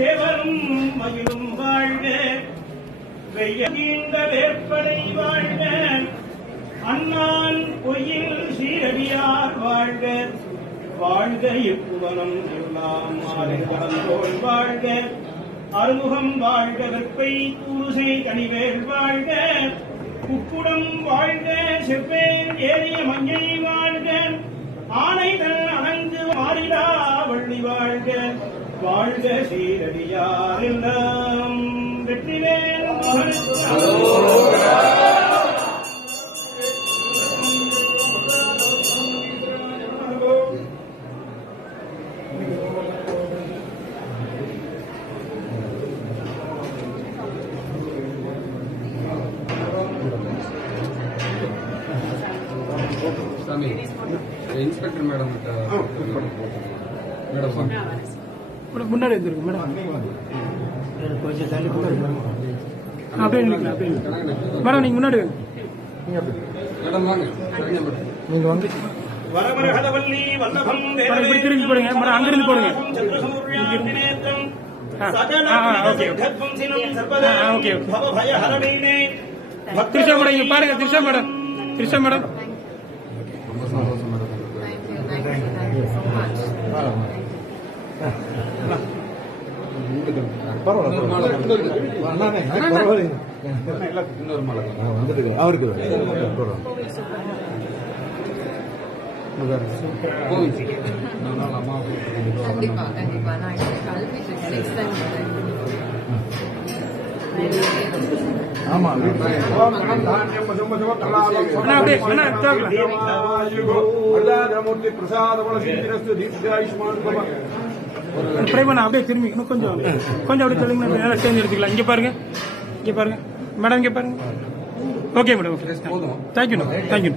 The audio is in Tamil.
சேவரும் மயிலும் வாழ்க, வெய்யீண்ட வேற்பனை வாழ்க, அண்ணான் பொய்யில் சீரடியார் வாழ்க, வாழ்க இப்புவனம் எல்லாம் மாலை கடந்தோள் வாழ்க, அறுமுகம் வாழ்க, வெப்பை கூறுசை கனிவேல் வாழ்க, உப்புடம் வாழ்க, செவ்வேல் ஏறிய மஞ்சை வாழ்க, ஆனைதல் அணங்கு மாறிடா வள்ளி வாழ்க, வாழ்க சீரடியார் எல்லாம் வெற்றிவேல் இன்ஸ்பெக்டர் மேடம் முன்னாடி வந்துருக்கு மேடம். கொஞ்சம் தள்ளி அப்படியே மேடம், நீங்க முன்னாடி மேடம் வாங்க, நீங்க வந்து வரவரகதவல்லி வல்லபம் இப்படி திரும்பி போடுங்க மேடம், அங்கிருந்து போடுங்க. திரிஷா மேடம் இங்க பாருங்க, திரிஷா மேடம், திரிஷா மேடம். ரொம்ப சந்தோஷம் மேடம். இன்னொரு மாலை வந்துட்டு அவருக்கு கண்டிப்பா கண்டிப்பா நான் கல்வி ஆமா அப்படியே திரும்பி கொஞ்சம் அப்படியே சொல்லுங்க, நல்லா சேஞ்ச் எடுத்துக்கலாம். இங்க பாருங்க, இங்க பாருங்க மேடம், இங்க பாருங்க. Okay madam, okay, thank you madam, thank you.